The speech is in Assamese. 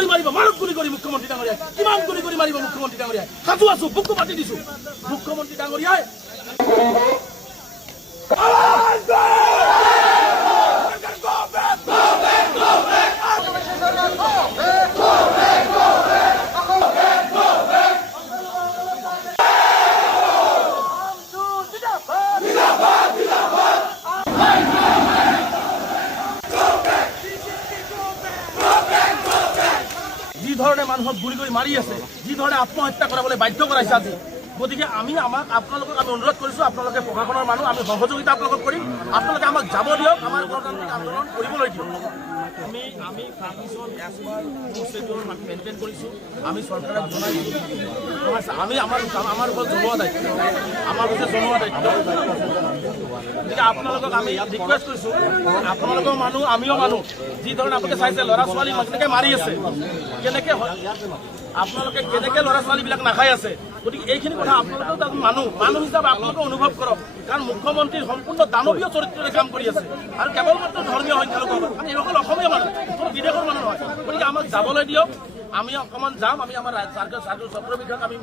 কৰি মাৰিব, মাৰক গুলি কৰি মুখ্যমন্ত্ৰী ডাঙৰীয়াই। কিমান গুলি কৰি মাৰিব মুখ্যমন্ত্ৰী ডাঙৰীয়াই? সাজু আছো, বুকু পাতি দিছো। মুখ্যমন্ত্ৰী ডাঙৰীয়াই যি ধৰণে মানুহক গুলি কৰি মাৰি আছে, যি ধৰণে আত্মহত্যা কৰাবলৈ বাধ্য কৰাইছে আজি। গতিকে আমি আপোনালোকক আমি অনুৰোধ কৰিছোঁ, আপোনালোকে প্ৰশাসনৰ মানুহ, আমি সহযোগিতা আপোনালোকক কৰিম। আপোনালোকে আমাক যাব দিয়ক, আমাৰ গণতান্ত্ৰিক আন্দোলন কৰিবলৈ দিয়ক। আমি পাৰ্টিশ্যন প্ৰচিডিউৰ মেইনটেইন কৰিছোঁ, আমি চৰকাৰক জনাইছোঁ। আমি আমাৰ ওপৰত জনোৱা দায়িত্ব, আমাৰ ওপৰত জনোৱা দায়িত্ব। গতিকে আপোনালোকক আমি ৰিকুৱেষ্ট কৰিছোঁ, আপোনালোকৰ মানুহ আমিও মানুহ। যি ধৰণে আপোনালোকে চাইছে ল'ৰা ছোৱালী কেনেকৈ মাৰি আছে, কেনেকৈ আপোনালোকে কেনেকৈ ল'ৰা ছোৱালীবিলাক নাখাই আছে। গতিকে এইখিনি কথা আপোনালোকেও তাত মানুহ হিচাপে আপোনালোকে অনুভৱ কৰক। কাৰণ মুখ্যমন্ত্ৰী সম্পূৰ্ণ দানৱীয় চৰিত্ৰৰে কাম কৰি আছে, আৰু কেৱল মাত্ৰ ধৰ্মীয় সংখ্যালঘু, কাৰণ এইসকল অসমীয়া মানুহ, কোনো বিদেশৰ মানুহ নহয়। গতিকে আমাক যাবলৈ দিয়ক, আমি অকণমান যাম। আমি আমাৰ ছাত্ৰ বিষয়ক আমি